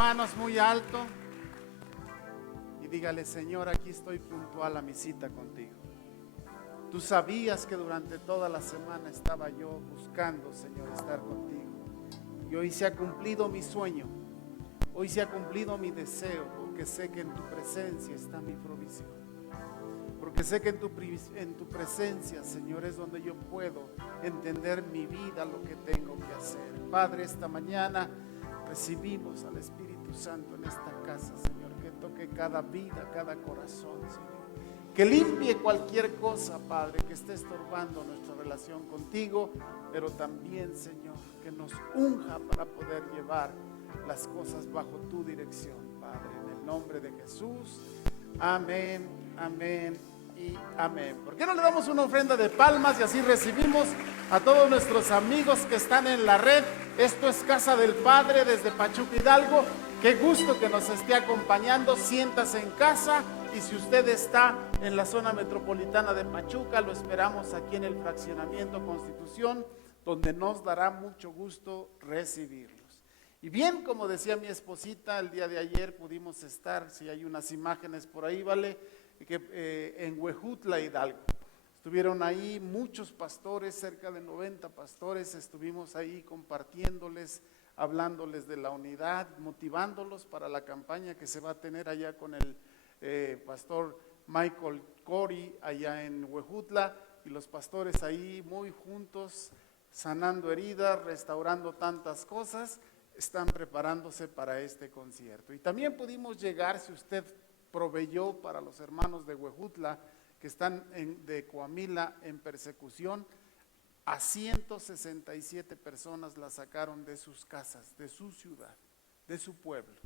Manos muy alto y dígale: Señor, aquí estoy puntual a mi cita contigo. Tú sabías que durante toda la semana estaba yo buscando, Señor, estar contigo. Y hoy se ha cumplido mi sueño, hoy se ha cumplido mi deseo, porque sé que en tu presencia está mi provisión. Porque sé que en tu presencia, Señor, es donde yo puedo entender mi vida, lo que tengo que hacer. Padre, esta mañana recibimos al Espíritu Santo en esta casa, Señor, que toque cada vida, cada corazón, Señor. Que limpie cualquier cosa, Padre, que esté estorbando nuestra relación contigo, pero también, Señor, que nos unja para poder llevar las cosas bajo tu dirección, Padre, en el nombre de Jesús. Amén, amén y amén. ¿Por qué no le damos una ofrenda de palmas y así recibimos a todos nuestros amigos que están en la red? Esto es Casa del Padre desde Pachuca, Hidalgo. Qué gusto que nos esté acompañando. Siéntase en casa, y si usted está en la zona metropolitana de Pachuca, lo esperamos aquí en el fraccionamiento Constitución, donde nos dará mucho gusto recibirlos. Y bien, como decía mi esposita, el día de ayer pudimos estar, si hay unas imágenes por ahí, ¿vale? En Huejutla, Hidalgo. Estuvieron ahí muchos pastores, cerca de 90 pastores, estuvimos ahí compartiéndoles, hablándoles de la unidad, motivándolos para la campaña que se va a tener allá con el pastor Michael Corey allá en Huejutla, y los pastores ahí muy juntos, sanando heridas, restaurando tantas cosas. Están preparándose para este concierto. Y también pudimos llegar, si usted proveyó para los hermanos de Huejutla que están de Coamila en persecución, a 167 personas las sacaron de sus casas, de su ciudad, de su pueblo.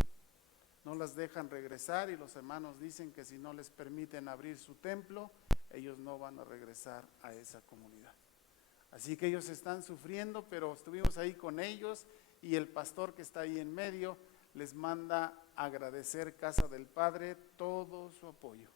No las dejan regresar, y los hermanos dicen que si no les permiten abrir su templo, ellos no van a regresar a esa comunidad. Así que ellos están sufriendo, pero estuvimos ahí con ellos, y el pastor que está ahí en medio les manda agradecer Casa del Padre todo su apoyo.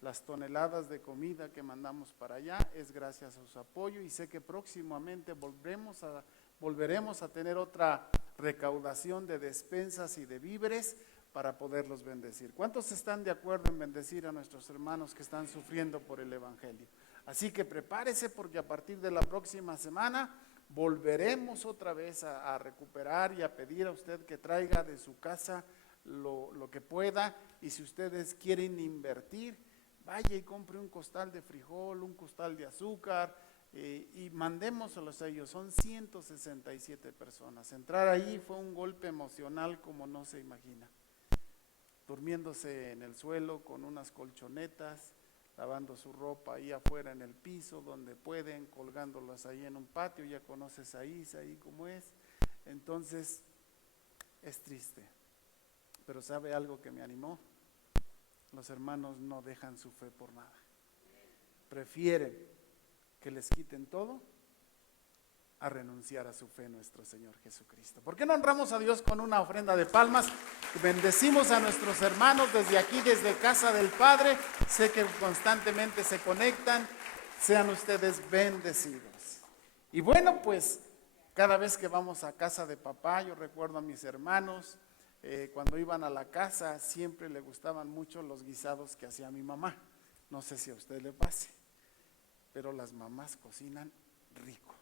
Las toneladas de comida que mandamos para allá es gracias a su apoyo, y sé que próximamente volveremos a tener otra recaudación de despensas y de víveres para poderlos bendecir. ¿Cuántos están de acuerdo en bendecir a nuestros hermanos que están sufriendo por el Evangelio? Así que prepárese, porque a partir de la próxima semana volveremos otra vez a recuperar y a pedir a usted que traiga de su casa lo que pueda. Y si ustedes quieren invertir, vaya y compre un costal de frijol, un costal de azúcar, y mandémoselos a ellos. Son 167 personas. Entrar ahí fue un golpe emocional como no se imagina. Durmiéndose en el suelo con unas colchonetas, lavando su ropa ahí afuera en el piso donde pueden, colgándolas ahí en un patio. Ya conoces ahí cómo es. Entonces es triste, pero ¿sabe algo que me animó? Los hermanos no dejan su fe por nada. Prefieren que les quiten todo a renunciar a su fe en nuestro Señor Jesucristo. ¿Por qué no honramos a Dios con una ofrenda de palmas? Bendecimos a nuestros hermanos desde aquí, desde Casa del Padre. Sé que constantemente se conectan. Sean ustedes bendecidos. Y bueno, pues cada vez que vamos a casa de papá, yo recuerdo a mis hermanos, cuando iban a la casa siempre le gustaban mucho los guisados que hacía mi mamá. No sé si a usted le pase, pero las mamás cocinan rico.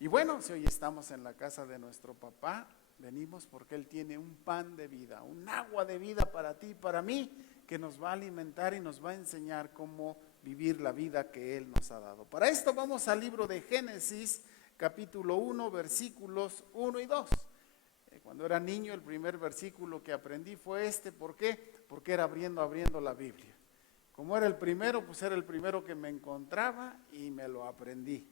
Y bueno, si hoy estamos en la casa de nuestro papá, venimos porque Él tiene un pan de vida, un agua de vida para ti y para mí, que nos va a alimentar y nos va a enseñar cómo vivir la vida que Él nos ha dado. Para esto vamos al libro de Génesis, capítulo 1, versículos 1 y 2. Cuando era niño, el primer versículo que aprendí fue este. ¿Por qué? Porque era abriendo la Biblia. Como era el primero, pues era el primero que me encontraba y me lo aprendí.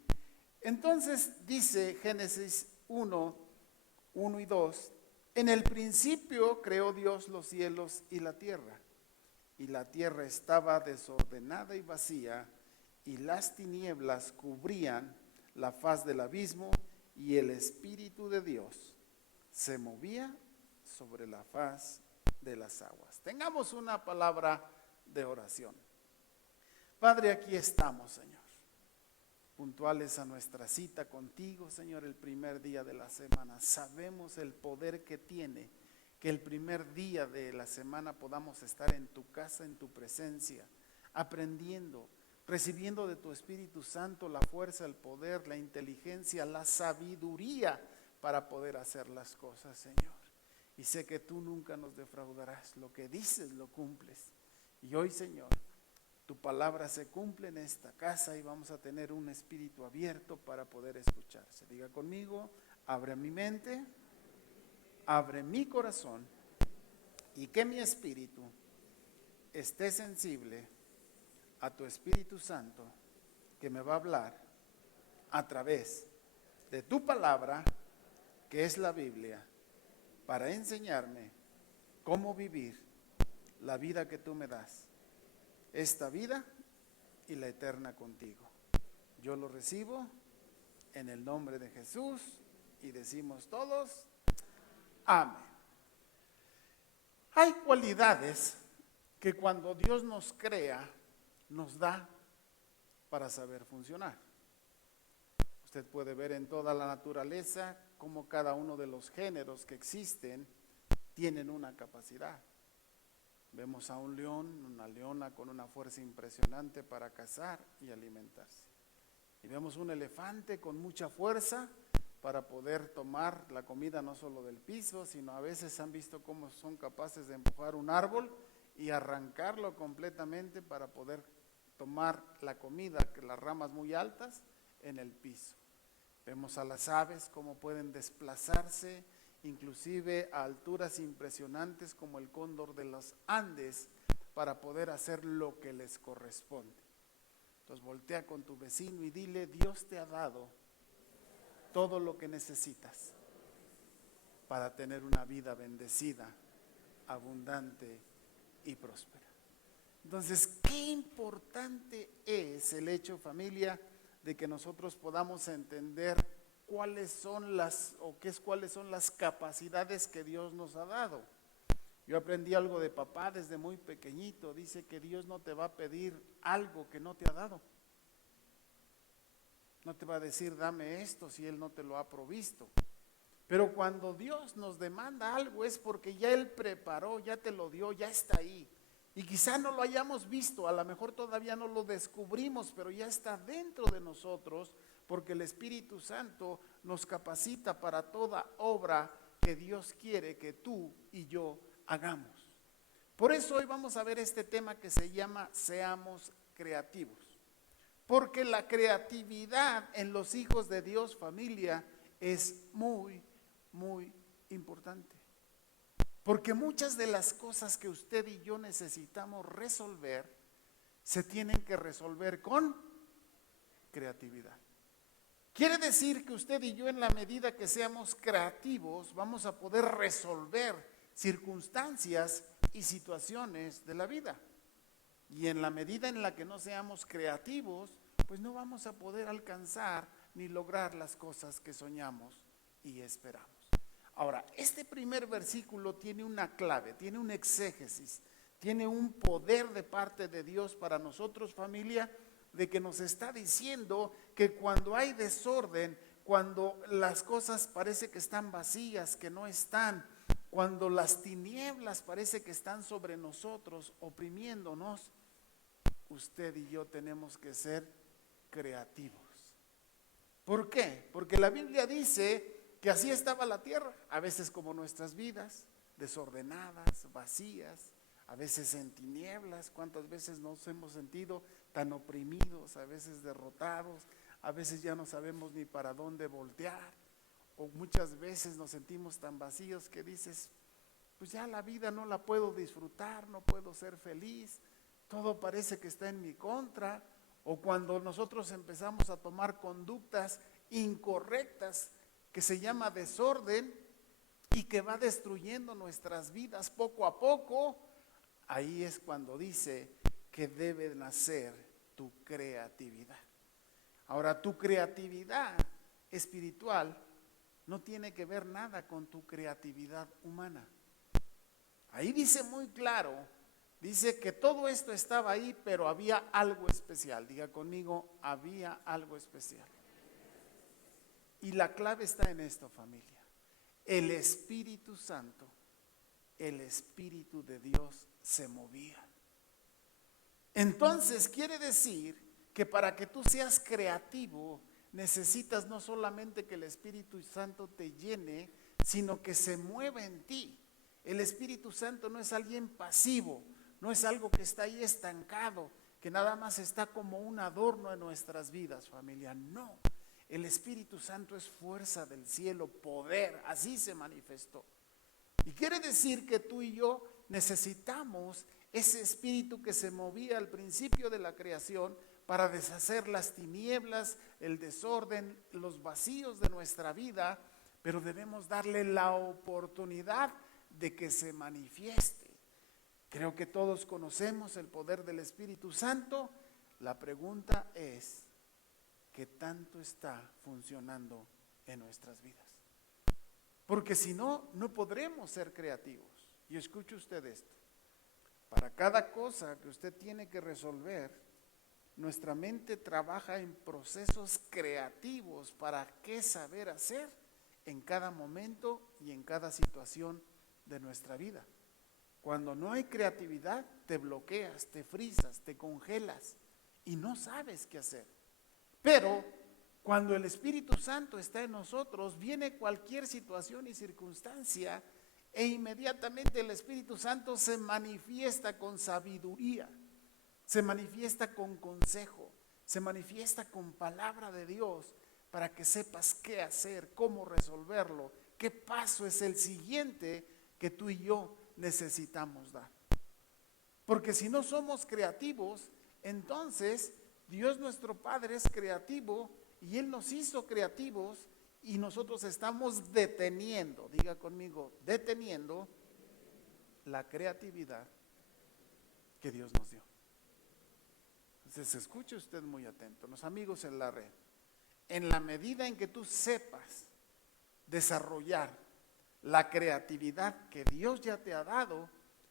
Entonces dice Génesis 1, 1 y 2, en el principio creó Dios los cielos y la tierra estaba desordenada y vacía, y las tinieblas cubrían la faz del abismo, y el Espíritu de Dios se movía sobre la faz de las aguas. Tengamos una palabra de oración. Padre, aquí estamos, Señor, puntuales a nuestra cita contigo, Señor, el primer día de la semana. Sabemos el poder que tiene que el primer día de la semana podamos estar en tu casa, en tu presencia, aprendiendo, recibiendo de tu Espíritu Santo la fuerza, el poder, la inteligencia, la sabiduría para poder hacer las cosas, Señor. Y sé que tú nunca nos defraudarás, lo que dices lo cumples. Y hoy, Señor, tu palabra se cumple en esta casa y vamos a tener un espíritu abierto para poder escucharse. Diga conmigo, abre mi mente, abre mi corazón y que mi espíritu esté sensible a tu Espíritu Santo que me va a hablar a través de tu palabra, que es la Biblia, para enseñarme cómo vivir la vida que tú me das, esta vida y la eterna contigo. Yo lo recibo en el nombre de Jesús y decimos todos, amén. Hay cualidades que cuando Dios nos crea, nos da para saber funcionar. Usted puede ver en toda la naturaleza cómo cada uno de los géneros que existen tienen una capacidad. Vemos a un león, una leona con una fuerza impresionante para cazar y alimentarse. Y vemos un elefante con mucha fuerza para poder tomar la comida no solo del piso, sino a veces han visto cómo son capaces de empujar un árbol y arrancarlo completamente para poder tomar la comida, que las ramas muy altas, en el piso. Vemos a las aves cómo pueden desplazarse, inclusive a alturas impresionantes como el cóndor de los Andes, para poder hacer lo que les corresponde. Entonces voltea con tu vecino y dile, Dios te ha dado todo lo que necesitas para tener una vida bendecida, abundante y próspera. Entonces, qué importante es el hecho, familia, de que nosotros podamos entender cuáles son las capacidades que Dios nos ha dado. Yo aprendí algo de papá desde muy pequeñito. Dice que Dios no te va a pedir algo que no te ha dado. No te va a decir dame esto si Él no te lo ha provisto. Pero cuando Dios nos demanda algo es porque ya Él preparó, ya te lo dio, ya está ahí. Y quizá no lo hayamos visto, a lo mejor todavía no lo descubrimos, pero ya está dentro de nosotros, porque el Espíritu Santo nos capacita para toda obra que Dios quiere que tú y yo hagamos. Por eso hoy vamos a ver este tema que se llama Seamos creativos. Porque la creatividad en los hijos de Dios, familia, es muy, muy importante. Porque muchas de las cosas que usted y yo necesitamos resolver, se tienen que resolver con creatividad. Quiere decir que usted y yo, en la medida que seamos creativos, vamos a poder resolver circunstancias y situaciones de la vida. Y en la medida en la que no seamos creativos, pues no vamos a poder alcanzar ni lograr las cosas que soñamos y esperamos. Ahora, este primer versículo tiene una clave, tiene un exégesis, tiene un poder de parte de Dios para nosotros, familia, de que nos está diciendo que cuando hay desorden, cuando las cosas parece que están vacías, que no están, cuando las tinieblas parece que están sobre nosotros, oprimiéndonos, usted y yo tenemos que ser creativos. ¿Por qué? Porque la Biblia dice que así estaba la tierra, a veces como nuestras vidas, desordenadas, vacías, a veces en tinieblas. ¿Cuántas veces nos hemos sentido tan oprimidos, a veces derrotados, a veces ya no sabemos ni para dónde voltear, o muchas veces nos sentimos tan vacíos que dices, pues ya la vida no la puedo disfrutar, no puedo ser feliz, todo parece que está en mi contra? O cuando nosotros empezamos a tomar conductas incorrectas, que se llama desorden y que va destruyendo nuestras vidas poco a poco, ahí es cuando dice que debe nacer tu creatividad. Ahora, tu creatividad espiritual no tiene que ver nada con tu creatividad humana. Ahí dice muy claro, dice que todo esto estaba ahí, pero había algo especial. Diga conmigo, había algo especial. Y la clave está en esto, familia. El Espíritu Santo el Espíritu de Dios se movía. Entonces quiere decir que para que tú seas creativo, necesitas no solamente que el Espíritu Santo te llene, sino que se mueva en ti. El Espíritu Santo no es alguien pasivo, no es algo que está ahí estancado, que nada más está como un adorno en nuestras vidas, familia. No, el Espíritu Santo es fuerza del cielo, poder, así se manifestó. Y quiere decir que tú y yo necesitamos ese espíritu que se movía al principio de la creación para deshacer las tinieblas, el desorden, los vacíos de nuestra vida, pero debemos darle la oportunidad de que se manifieste. Creo que todos conocemos el poder del Espíritu Santo. La pregunta es, ¿qué tanto está funcionando en nuestras vidas? Porque si no, no podremos ser creativos. Y escuche usted esto. Para cada cosa que usted tiene que resolver, nuestra mente trabaja en procesos creativos para qué saber hacer en cada momento y en cada situación de nuestra vida. Cuando no hay creatividad, te bloqueas, te frizas, te congelas y no sabes qué hacer. Pero cuando el Espíritu Santo está en nosotros, viene cualquier situación y circunstancia e inmediatamente el Espíritu Santo se manifiesta con sabiduría, se manifiesta con consejo, se manifiesta con palabra de Dios para que sepas qué hacer, cómo resolverlo, qué paso es el siguiente que tú y yo necesitamos dar. Porque si no somos creativos, entonces Dios nuestro Padre es creativo y Él nos hizo creativos y nosotros estamos deteniendo, diga conmigo, deteniendo la creatividad que Dios nos dio. Entonces escuche usted muy atento, los amigos en la red, en la medida en que tú sepas desarrollar la creatividad que Dios ya te ha dado,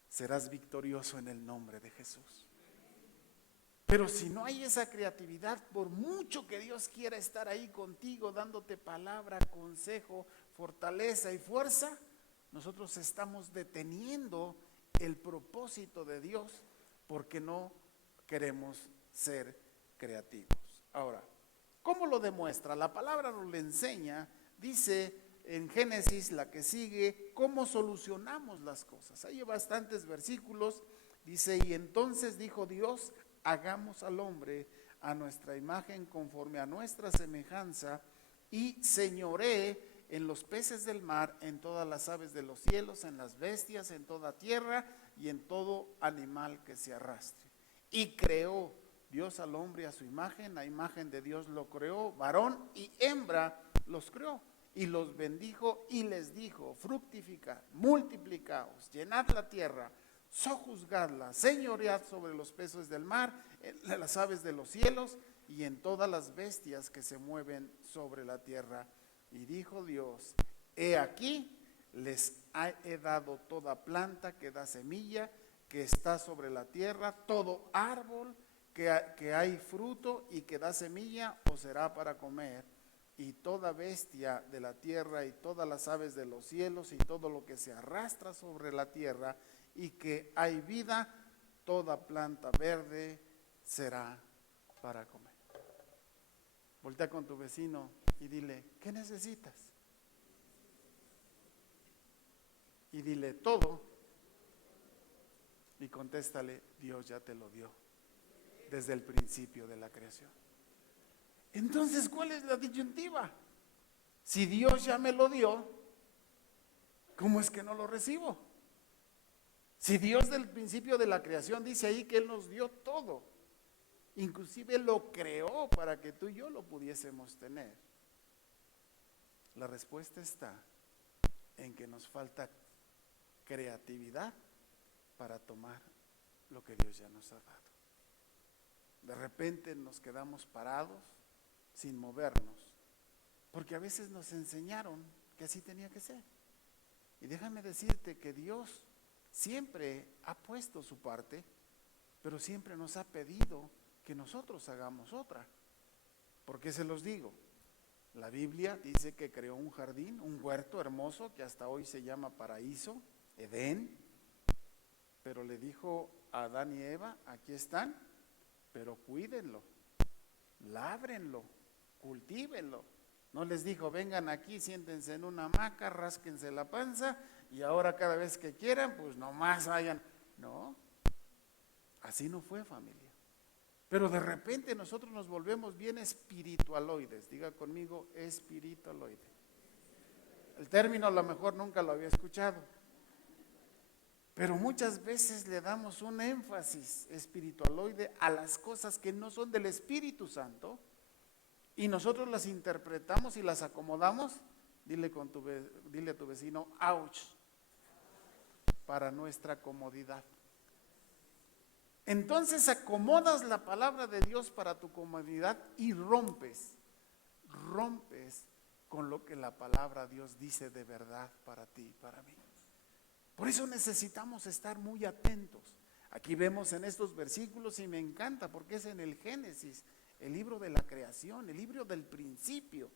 serás victorioso en el nombre de Jesús. Pero si no hay esa creatividad, por mucho que Dios quiera estar ahí contigo, dándote palabra, consejo, fortaleza y fuerza, nosotros estamos deteniendo el propósito de Dios porque no queremos ser creativos. Ahora, ¿cómo lo demuestra? La palabra nos lo enseña, dice en Génesis, la que sigue, cómo solucionamos las cosas. Hay bastantes versículos, dice, y entonces dijo Dios, hagamos al hombre a nuestra imagen conforme a nuestra semejanza y señoree en los peces del mar, en todas las aves de los cielos, en las bestias, en toda tierra y en todo animal que se arrastre. Y creó Dios al hombre a su imagen, a imagen de Dios lo creó, varón y hembra los creó. Y los bendijo y les dijo, fructificad, multiplicaos, llenad la tierra, sojuzgadla, señoread sobre los peces del mar, en las aves de los cielos y en todas las bestias que se mueven sobre la tierra. Y dijo Dios, he aquí, les he dado toda planta que da semilla, que está sobre la tierra, todo árbol que hay fruto y que da semilla, os será para comer. Y toda bestia de la tierra y todas las aves de los cielos y todo lo que se arrastra sobre la tierra y que hay vida, toda planta verde será para comer. Voltea con tu vecino y dile, ¿qué necesitas? Y dile todo y contéstale, Dios ya te lo dio desde el principio de la creación. Entonces, ¿cuál es la disyuntiva? Si Dios ya me lo dio, ¿cómo es que no lo recibo? Si Dios del principio de la creación dice ahí que Él nos dio todo, inclusive lo creó para que tú y yo lo pudiésemos tener. La respuesta está en que nos falta creatividad para tomar lo que Dios ya nos ha dado. De repente nos quedamos parados sin movernos, porque a veces nos enseñaron que así tenía que ser. Y déjame decirte que Dios siempre ha puesto su parte, pero siempre nos ha pedido que nosotros hagamos otra. ¿Por qué se los digo? La Biblia dice que creó un jardín, un huerto hermoso que hasta hoy se llama paraíso, Edén, pero le dijo a Adán y Eva, aquí están, pero cuídenlo, lábrenlo, cultívenlo. No les dijo, vengan aquí, siéntense en una hamaca, rásquense la panza y ahora cada vez que quieran, pues nomás vayan. No, así no fue, familia. Pero de repente nosotros nos volvemos bien espiritualoides. Diga conmigo, espiritualoide. El término a lo mejor nunca lo había escuchado, pero muchas veces le damos un énfasis espiritualoide a las cosas que no son del Espíritu Santo y nosotros las interpretamos y las acomodamos. Dile a tu vecino, ouch, para nuestra comodidad. Entonces acomodas la palabra de Dios para tu comodidad y rompes con lo que la palabra de Dios dice de verdad para ti y para mí. Por eso necesitamos estar muy atentos. Aquí vemos en estos versículos y me encanta porque es en el Génesis, el libro de la creación, el libro del principio,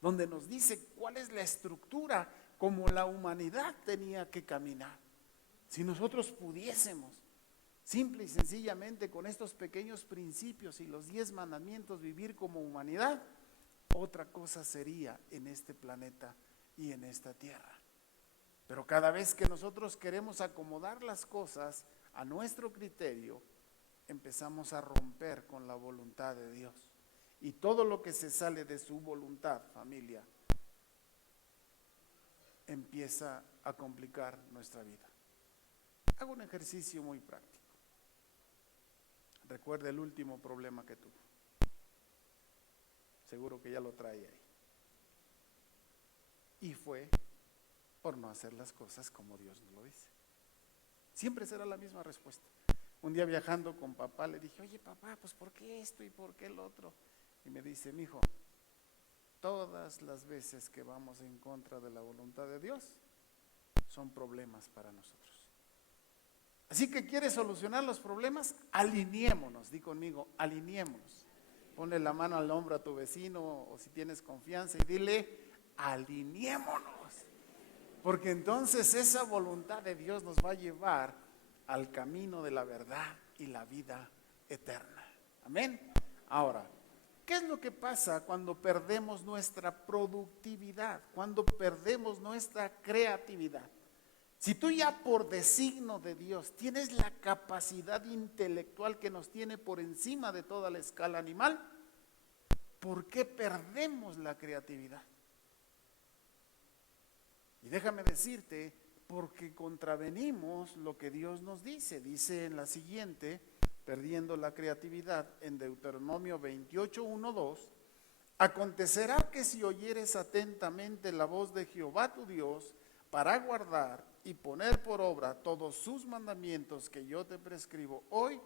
donde nos dice cuál es la estructura como la humanidad tenía que caminar. Si nosotros pudiésemos simple y sencillamente con estos pequeños principios y los 10 mandamientos vivir como humanidad, otra cosa sería en este planeta y en esta tierra. Pero cada vez que nosotros queremos acomodar las cosas a nuestro criterio, empezamos a romper con la voluntad de Dios. Y todo lo que se sale de su voluntad, familia, empieza a complicar nuestra vida. Hago un ejercicio muy práctico. Recuerda el último problema que tuvo. Seguro que ya lo trae ahí. Y fue por no hacer las cosas como Dios nos lo dice. Siempre será la misma respuesta. Un día viajando con papá le dije, oye papá, pues ¿por qué esto y por qué el otro? Y me dice, mijo, todas las veces que vamos en contra de la voluntad de Dios son problemas para nosotros. Así que ¿quieres solucionar los problemas? Alineémonos, di conmigo, alineémonos. Ponle la mano al hombro a tu vecino o si tienes confianza y dile, alineémonos. Porque entonces esa voluntad de Dios nos va a llevar al camino de la verdad y la vida eterna. Amén. Ahora, ¿qué es lo que pasa cuando perdemos nuestra productividad? Cuando perdemos nuestra creatividad. Si tú ya por designio de Dios tienes la capacidad intelectual que nos tiene por encima de toda la escala animal, ¿por qué perdemos la creatividad? Y déjame decirte, porque contravenimos lo que Dios nos dice. Dice en la siguiente, perdiendo la creatividad, en Deuteronomio 28:1-2, acontecerá que si oyeres atentamente la voz de Jehová tu Dios, para guardar y poner por obra todos sus mandamientos que yo te prescribo hoy,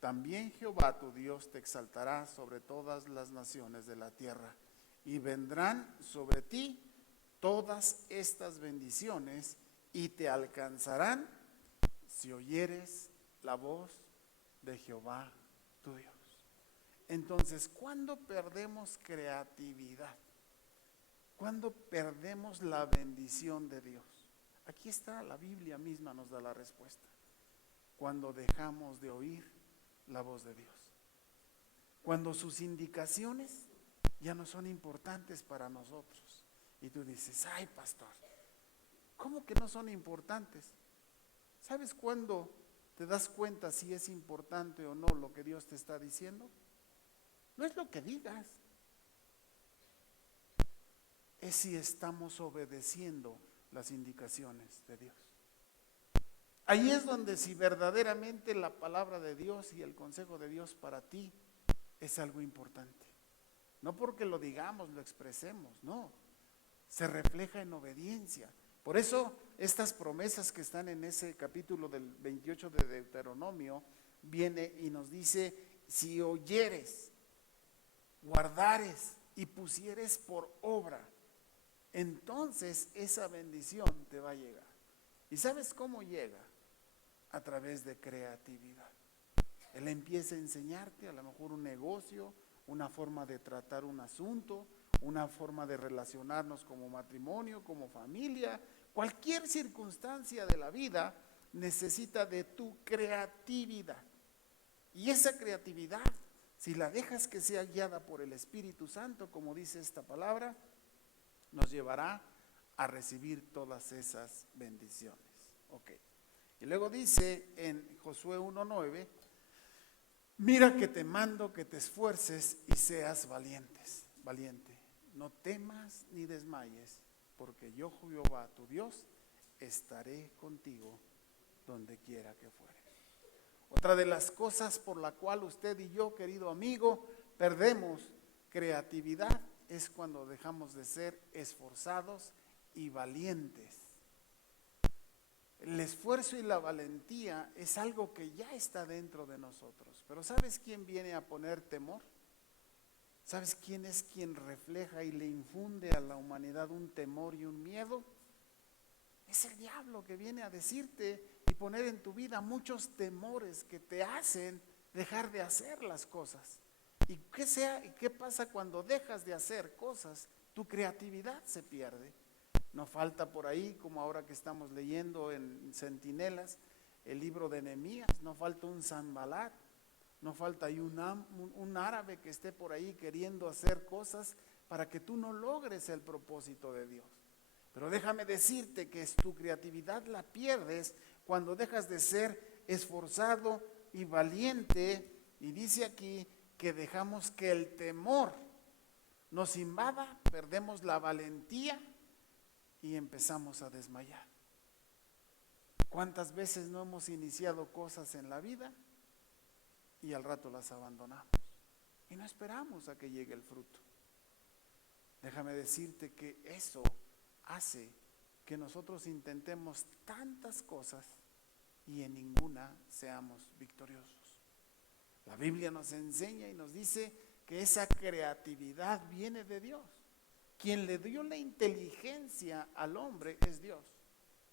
también Jehová tu Dios te exaltará sobre todas las naciones de la tierra, y vendrán sobre ti todas estas bendiciones y te alcanzarán si oyeres la voz de Jehová tu Dios. Entonces, ¿cuándo perdemos creatividad? ¿Cuándo perdemos la bendición de Dios? Aquí está, la Biblia misma nos da la respuesta. Cuando dejamos de oír la voz de Dios. Cuando sus indicaciones ya no son importantes para nosotros. Y tú dices, ay pastor, ¿cómo que no son importantes? ¿Sabes cuándo te das cuenta si es importante o no lo que Dios te está diciendo? No es lo que digas, es si estamos obedeciendo las indicaciones de Dios. Ahí es donde si verdaderamente la palabra de Dios y el consejo de Dios para ti es algo importante. No porque lo digamos, lo expresemos, no. Se refleja en obediencia. Por eso estas promesas que están en ese capítulo del 28 de Deuteronomio, viene y nos dice, si oyeres, guardares y pusieres por obra, entonces esa bendición te va a llegar. ¿Y sabes cómo llega? A través de creatividad. Él empieza a enseñarte a lo mejor un negocio, una forma de tratar un asunto, una forma de relacionarnos como matrimonio, como familia, Cualquier circunstancia de la vida necesita de tu creatividad. Y esa creatividad, si la dejas que sea guiada por el Espíritu Santo, como dice esta palabra, nos llevará a recibir todas esas bendiciones. Ok. Y luego dice en Josué 1:9, mira que te mando que te esfuerces y seas valiente. No temas ni desmayes, porque yo, Jehová, tu Dios, estaré contigo donde quiera que fueres. Otra de las cosas por la cual usted y yo, querido amigo, perdemos creatividad es cuando dejamos de ser esforzados y valientes. El esfuerzo y la valentía es algo que ya está dentro de nosotros. Pero ¿sabes quién viene a poner temor? ¿Sabes quién es quien refleja y le infunde a la humanidad un temor y un miedo? Es el diablo que viene a decirte y poner en tu vida muchos temores que te hacen dejar de hacer las cosas. ¿Y qué pasa cuando dejas de hacer cosas? Tu creatividad se pierde. No falta por ahí, como ahora que estamos leyendo en Centinelas, el libro de Nehemías, no falta un Sanbalat, no falta ahí un árabe que esté por ahí queriendo hacer cosas para que tú no logres el propósito de Dios. Pero déjame decirte que tu creatividad la pierdes cuando dejas de ser esforzado y valiente, y dice aquí que dejamos que el temor nos invada, perdemos la valentía y empezamos a desmayar. ¿Cuántas veces no hemos iniciado cosas en la vida y al rato las abandonamos y no esperamos a que llegue el fruto? Déjame decirte que eso hace que nosotros intentemos tantas cosas y en ninguna seamos victoriosos. La Biblia nos enseña y nos dice que esa creatividad viene de Dios. Quien le dio la inteligencia al hombre es Dios.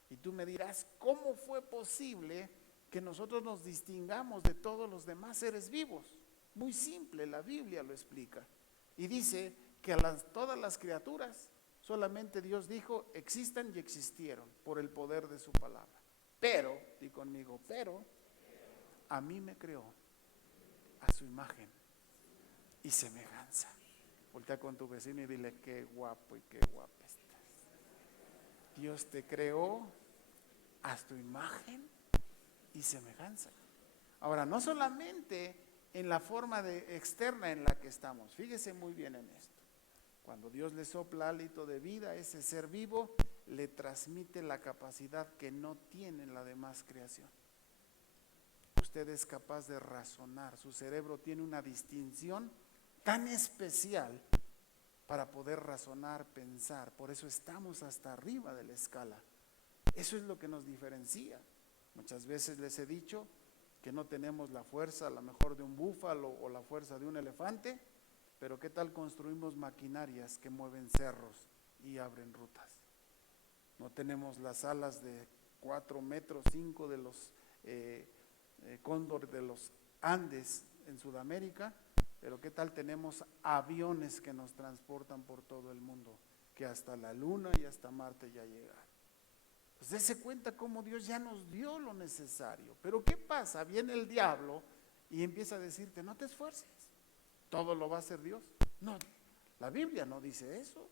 Y tú me dirás, ¿cómo fue posible que nosotros nos distingamos de todos los demás seres vivos? Muy simple, la Biblia lo explica. Y dice que todas las criaturas, solamente Dios dijo, existan y existieron por el poder de su palabra. Pero, di conmigo, pero a mí me creó a su imagen y semejanza. Voltea con tu vecino y dile, qué guapo y qué guapa estás. Dios te creó a tu imagen y semejanza. Ahora, no solamente en la forma externa en la que estamos, fíjese muy bien en esto. Cuando Dios le sopla hálito de vida a ese ser vivo, le transmite la capacidad que no tiene la demás creación. Usted es capaz de razonar, su cerebro tiene una distinción tan especial para poder razonar, pensar. Por eso estamos hasta arriba de la escala. Eso es lo que nos diferencia. Muchas veces les he dicho que no tenemos la fuerza a lo mejor de un búfalo o la fuerza de un elefante, pero ¿qué tal construimos maquinarias que mueven cerros y abren rutas? No tenemos las alas de 4 metros, 5 de los cóndor de los Andes en Sudamérica, pero ¿qué tal tenemos aviones que nos transportan por todo el mundo, que hasta la Luna y hasta Marte ya llegaron? Pues dése cuenta cómo Dios ya nos dio lo necesario. Pero ¿qué pasa? Viene el diablo y empieza a decirte, no te esfuerces, todo lo va a hacer Dios. No, la Biblia no dice eso.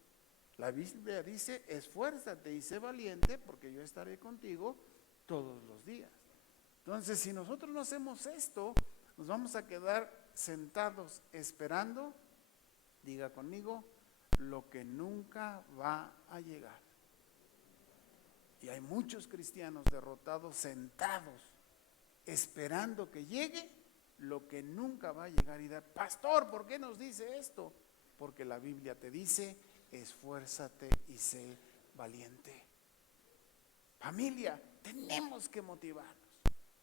La Biblia dice, esfuérzate y sé valiente, porque yo estaré contigo todos los días. Entonces, si nosotros no hacemos esto, nos vamos a quedar sentados esperando, diga conmigo, lo que nunca va a llegar. Y hay muchos cristianos derrotados, sentados, esperando que llegue lo que nunca va a llegar. Y pastor, ¿por qué nos dice esto? Porque la Biblia te dice, esfuérzate y sé valiente. Familia, tenemos que motivarnos.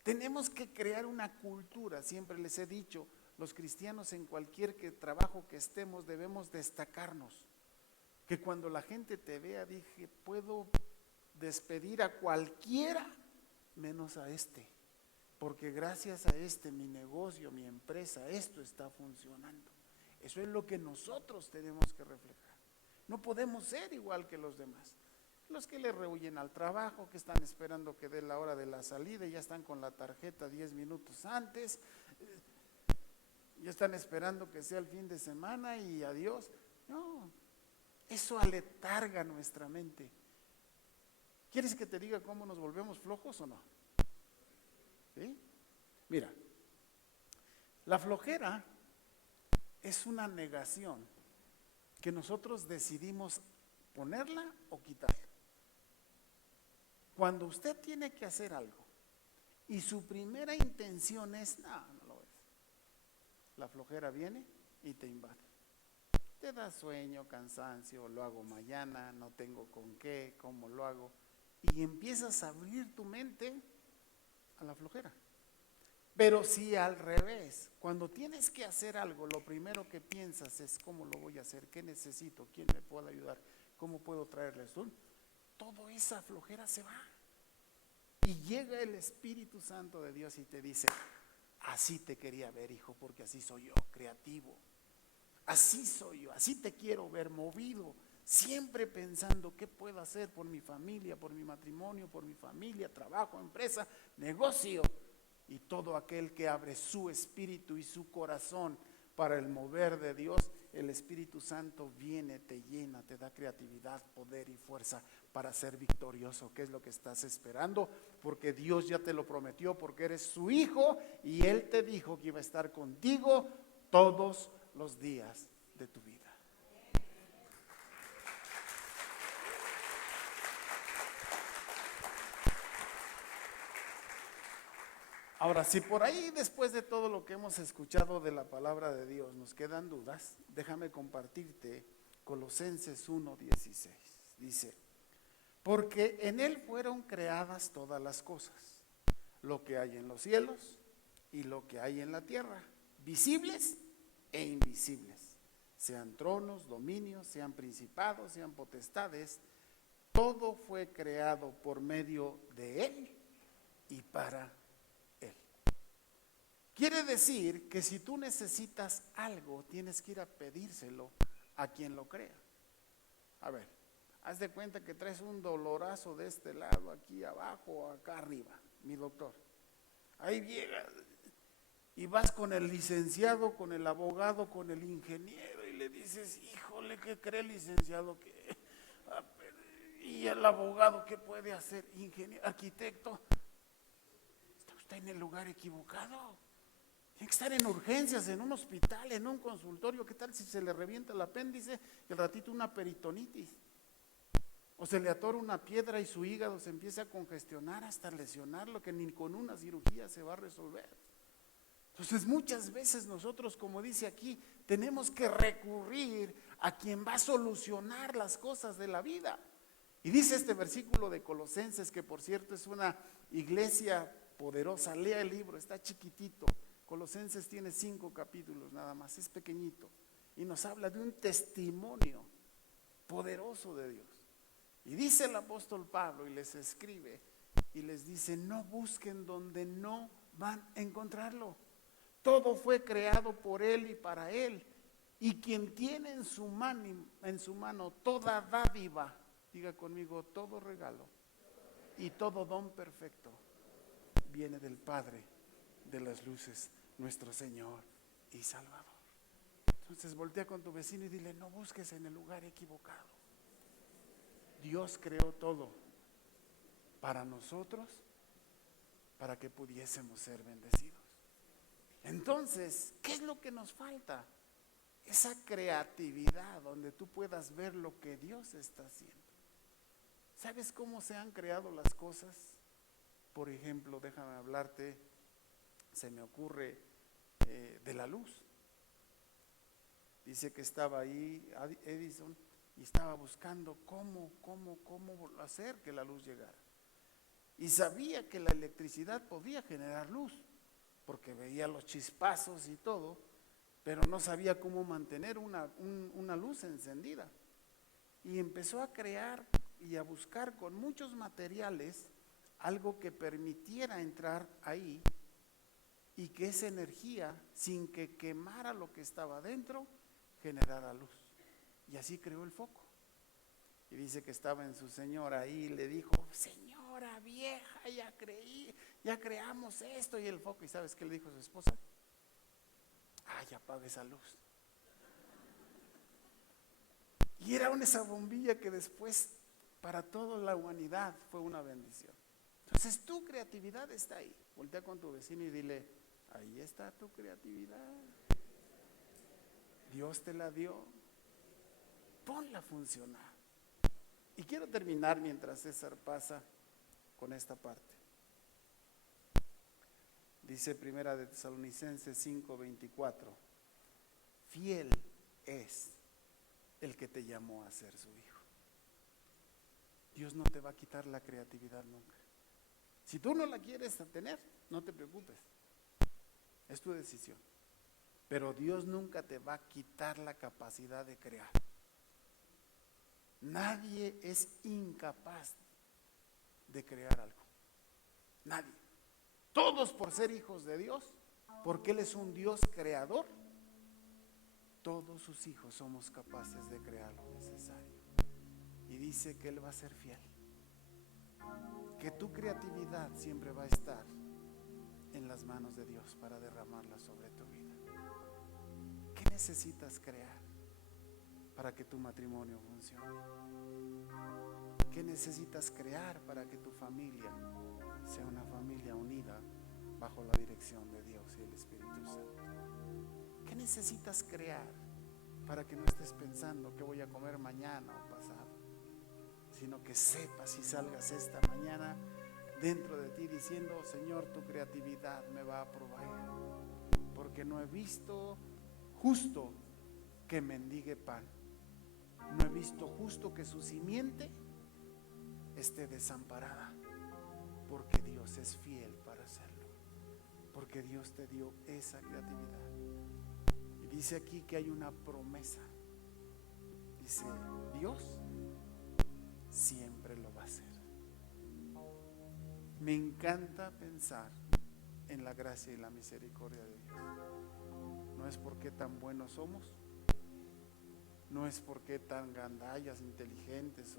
Tenemos que crear una cultura. Siempre les he dicho, los cristianos en cualquier trabajo que estemos debemos destacarnos. Que cuando la gente te vea, dije, puedo despedir a cualquiera menos a este. Porque gracias a este, mi negocio, mi empresa, esto está funcionando. Eso es lo que nosotros tenemos que reflejar. No podemos ser igual que los demás. los que le rehuyen al trabajo, que están esperando que dé la hora de la salida y ya están con la tarjeta 10 minutos antes, ya están esperando que sea el fin de semana y adiós. No, eso aletarga nuestra mente. ¿Quieres que te diga cómo nos volvemos flojos o no? ¿Sí? Mira, la flojera es una negación que nosotros decidimos ponerla o quitarla. Cuando usted tiene que hacer algo y su primera intención es, no lo es, la flojera viene y te invade. Te da sueño, cansancio, lo hago mañana, no tengo con qué, cómo lo hago. Y empiezas a abrir tu mente a la flojera. Pero si al revés, cuando tienes que hacer algo, lo primero que piensas es cómo lo voy a hacer, qué necesito, quién me puede ayudar, cómo puedo traerles, toda esa flojera se va. Y llega el Espíritu Santo de Dios y te dice, así te quería ver, hijo, porque así soy yo, creativo. Así soy yo, así te quiero ver, movido, siempre pensando qué puedo hacer por mi familia, por mi matrimonio, por mi familia, trabajo, empresa, negocio. Y todo aquel que abre su espíritu y su corazón para el mover de Dios, el Espíritu Santo viene, te llena, te da creatividad, poder y fuerza para ser victorioso. ¿Qué es lo que estás esperando? Porque Dios ya te lo prometió, porque eres su hijo y Él te dijo que iba a estar contigo todos los días de tu vida. Ahora, si por ahí después de todo lo que hemos escuchado de la palabra de Dios nos quedan dudas, déjame compartirte Colosenses 1:16. Dice, porque en Él fueron creadas todas las cosas, lo que hay en los cielos y lo que hay en la tierra, visibles e invisibles, sean tronos, dominios, sean principados, sean potestades, todo fue creado por medio de Él y para Él. Quiere decir que si tú necesitas algo, tienes que ir a pedírselo a quien lo crea. A ver, haz de cuenta que traes un dolorazo de este lado, aquí abajo o acá arriba, mi doctor. Ahí llega y vas con el licenciado, con el abogado, con el ingeniero y le dices, híjole, ¿qué cree licenciado? Y el abogado, ¿qué puede hacer? Ingeniero, arquitecto, está usted en el lugar equivocado. Tiene que estar en urgencias, en un hospital, en un consultorio. ¿Qué tal si se le revienta el apéndice y al ratito una peritonitis? O se le atora una piedra y su hígado se empieza a congestionar hasta lesionarlo, que ni con una cirugía se va a resolver. Entonces muchas veces nosotros, como dice aquí, tenemos que recurrir a quien va a solucionar las cosas de la vida. Y dice este versículo de Colosenses, que por cierto es una iglesia poderosa, lea el libro, está chiquitito. Colosenses tiene 5 capítulos nada más, es pequeñito. Y nos habla de un testimonio poderoso de Dios. Y dice el apóstol Pablo y les escribe y les dice, no busquen donde no van a encontrarlo. Todo fue creado por Él y para Él. Y quien tiene en su mano toda dádiva, diga conmigo, todo regalo y todo don perfecto, viene del Padre de las luces, nuestro Señor y Salvador. Entonces voltea con tu vecino y dile, no busques en el lugar equivocado. Dios creó todo para nosotros, para que pudiésemos ser bendecidos. Entonces, ¿qué es lo que nos falta? Esa creatividad donde tú puedas ver lo que Dios está haciendo. ¿Sabes cómo se han creado las cosas? Por ejemplo, déjame hablarte, se me ocurre de la luz. Dice que estaba ahí Edison y estaba buscando cómo hacer que la luz llegara. Y sabía que la electricidad podía generar luz, porque veía los chispazos y todo, pero no sabía cómo mantener una luz encendida. Y empezó a crear y a buscar con muchos materiales algo que permitiera entrar ahí y que esa energía, sin que quemara lo que estaba dentro, generara luz. Y así creó el foco. Y dice que estaba en su señora ahí y le dijo: señora vieja, ya creamos esto y el foco. ¿Y sabes qué le dijo su esposa? Ay, apague esa luz. Y era esa bombilla que después para toda la humanidad fue una bendición. Entonces tu creatividad está ahí. Voltea con tu vecino y dile: ahí está tu creatividad. Dios te la dio. Ponla a funcionar. Y quiero terminar mientras César pasa con esta parte. Dice Primera de Tesalonicenses 5:24: fiel es el que te llamó a ser su hijo. Dios no te va a quitar la creatividad nunca. Si tú no la quieres tener, no te preocupes, es tu decisión. Pero Dios nunca te va a quitar la capacidad de crear. Nadie es incapaz de crear algo. Nadie. Todos, por ser hijos de Dios, porque Él es un Dios creador, todos sus hijos somos capaces de crear lo necesario. Y dice que Él va a ser fiel, que tu creatividad siempre va a estar en las manos de Dios para derramarla sobre tu vida. ¿Qué necesitas crear para que tu matrimonio funcione? ¿Qué necesitas crear para que tu familia sea una familia unida bajo la dirección de Dios y el Espíritu Santo? ¿Qué necesitas crear para que no estés pensando qué voy a comer mañana o pasado, sino que sepas y salgas esta mañana dentro de ti diciendo: Señor, tu creatividad me va a proveer, porque no he visto justo que mendigue pan, no he visto justo que su simiente esté desamparada, porque Dios es fiel para hacerlo, porque Dios te dio esa creatividad. Y dice aquí que hay una promesa. Dice: Dios siempre lo va a hacer. Me encanta pensar en la gracia y la misericordia de Dios. No es porque tan buenos somos, no es porque tan gandallas, inteligentes,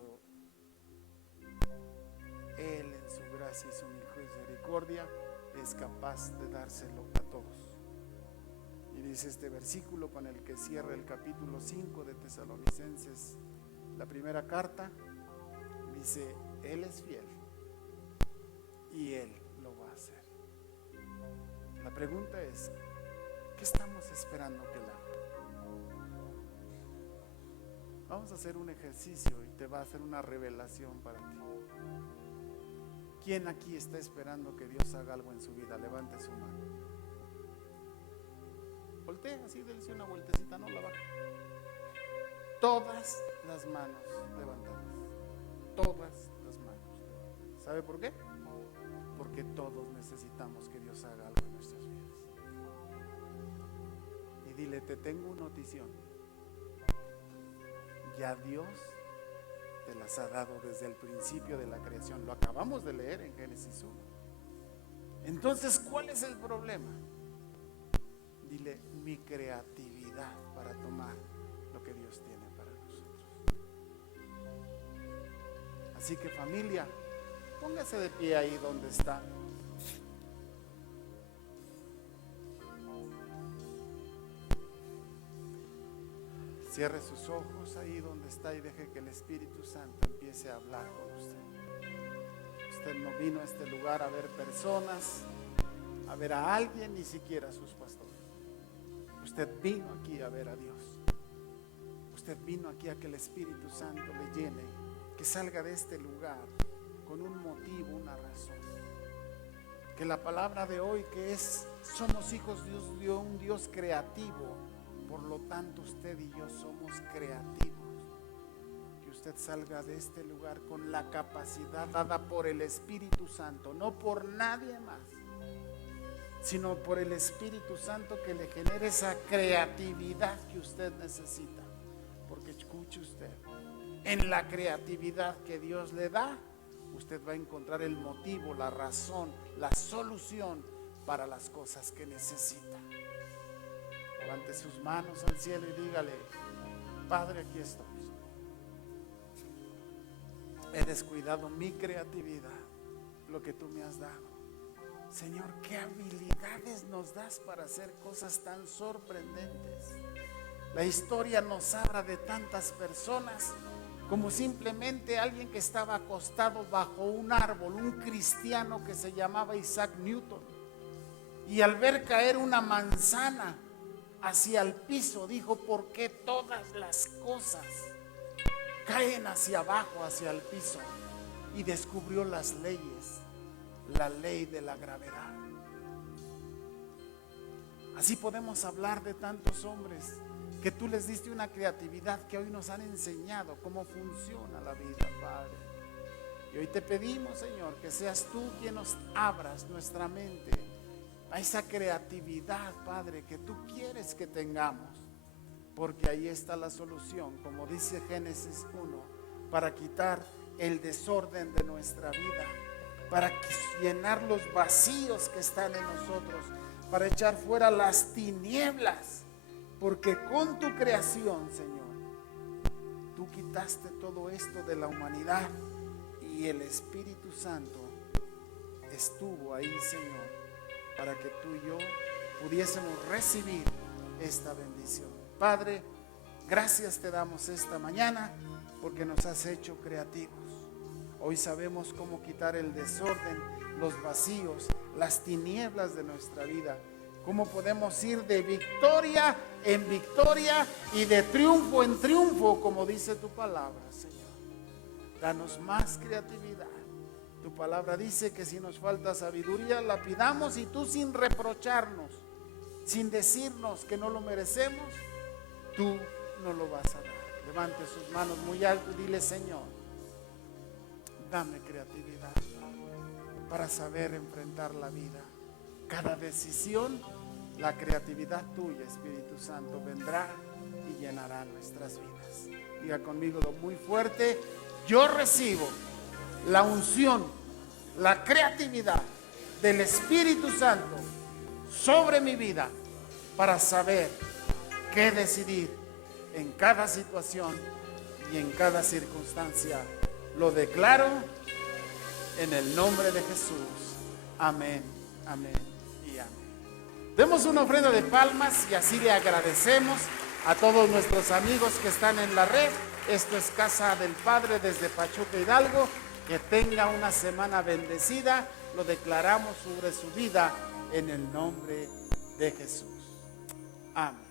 Él en su gracia y su misericordia es capaz de dárselo a todos. Y dice este versículo con el que cierra el capítulo 5 de Tesalonicenses, la primera carta, dice: Él es fiel y Él lo va a hacer. La pregunta es: ¿qué estamos esperando que Él haga? Vamos a hacer un ejercicio y te va a hacer una revelación para ti. ¿Quién aquí está esperando que Dios haga algo en su vida? Levante su mano. Voltea así, dense una vueltecita, no la baja. Todas las manos levantadas. Todas las manos levantadas. ¿Sabe por qué? Porque todos necesitamos que Dios haga algo en nuestras vidas. Y dile: te tengo una notición. Ya Dios te las ha dado desde el principio de la creación. Lo acabamos de leer en Génesis 1. Entonces, ¿cuál es el problema? Dile: mi creatividad para tomar lo que Dios tiene para nosotros. Así que, familia, póngase de pie ahí donde está. Cierre sus ojos ahí donde está y deje que el Espíritu Santo empiece a hablar con usted. Usted no vino a este lugar a ver personas, a ver a alguien, ni siquiera a sus pastores. Usted vino aquí a ver a Dios. Usted vino aquí a que el Espíritu Santo le llene, que salga de este lugar con un motivo, una razón. Que la palabra de hoy, que es: somos hijos de un Dios creativo, por lo tanto usted y yo somos creativos. Que usted salga de este lugar con la capacidad dada por el Espíritu Santo, no por nadie más, sino por el Espíritu Santo, que le genere esa creatividad que usted necesita. Porque escuche usted, en la creatividad que Dios le da, usted va a encontrar el motivo, la razón, la solución para las cosas que necesita. Levante sus manos al cielo y dígale: Padre, aquí estamos. he descuidado mi creatividad, lo que tú me has dado. Señor, qué habilidades nos das para hacer cosas tan sorprendentes. La historia nos habla de tantas personas, como simplemente alguien que estaba acostado bajo un árbol, un cristiano que se llamaba Isaac Newton, y al ver caer una manzana hacia el piso, dijo: ¿por qué todas las cosas caen hacia abajo, hacia el piso? Y descubrió las leyes, la ley de la gravedad. Así podemos hablar de tantos hombres que tú les diste una creatividad que hoy nos han enseñado cómo funciona la vida, Padre. Y hoy te pedimos, Señor, que seas tú quien nos abras nuestra mente a esa creatividad, Padre, que tú quieres que tengamos, porque ahí está la solución, como dice Génesis 1, para quitar el desorden de nuestra vida, para llenar los vacíos que están en nosotros, para echar fuera las tinieblas, porque con tu creación, Señor, tú quitaste todo esto de la humanidad y el Espíritu Santo estuvo ahí, Señor, para que tú y yo pudiésemos recibir esta bendición. Padre, gracias te damos esta mañana porque nos has hecho creativos. Hoy sabemos cómo quitar el desorden, los vacíos, las tinieblas de nuestra vida. Cómo podemos ir de victoria en victoria y de triunfo en triunfo, como dice tu palabra, Señor. Danos más creatividad. Tu palabra dice que si nos falta sabiduría, la pidamos, y tú, sin reprocharnos, sin decirnos que no lo merecemos, tú nos lo vas a dar. Levante sus manos muy alto y dile: Señor, dame creatividad para saber enfrentar la vida. Cada decisión, la creatividad tuya, Espíritu Santo, vendrá y llenará nuestras vidas. Diga conmigo muy fuerte: yo recibo la unción, la creatividad del Espíritu Santo sobre mi vida para saber qué decidir en cada situación y en cada circunstancia. Lo declaro en el nombre de Jesús. Amén, amén y amén. Demos una ofrenda de palmas y así le agradecemos a todos nuestros amigos que están en la red. Esto es Casa del Padre desde Pachuca, Hidalgo. Que tenga una semana bendecida. Lo declaramos sobre su vida en el nombre de Jesús. Amén.